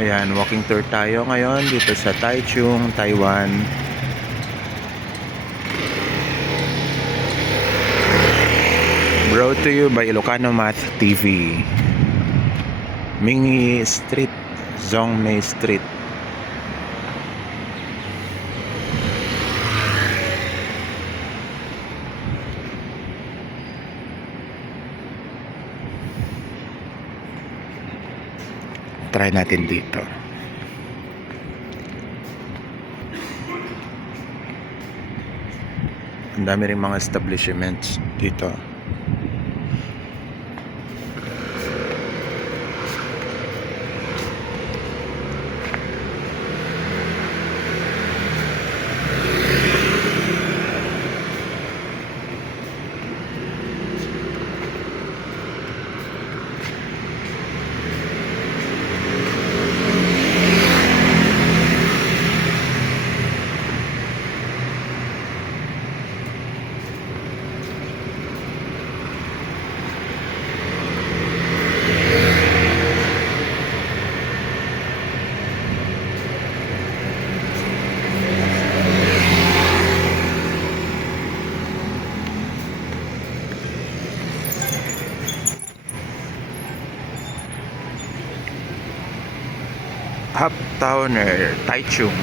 Ayan, walking tour tayo ngayon dito sa Taichung, Taiwan. Brought to you by Ilocano Math TV. Mingi Street, Zhongmei Street. Try natin dito. Ang dami rin mga establishments dito. Uptowner, Taichung.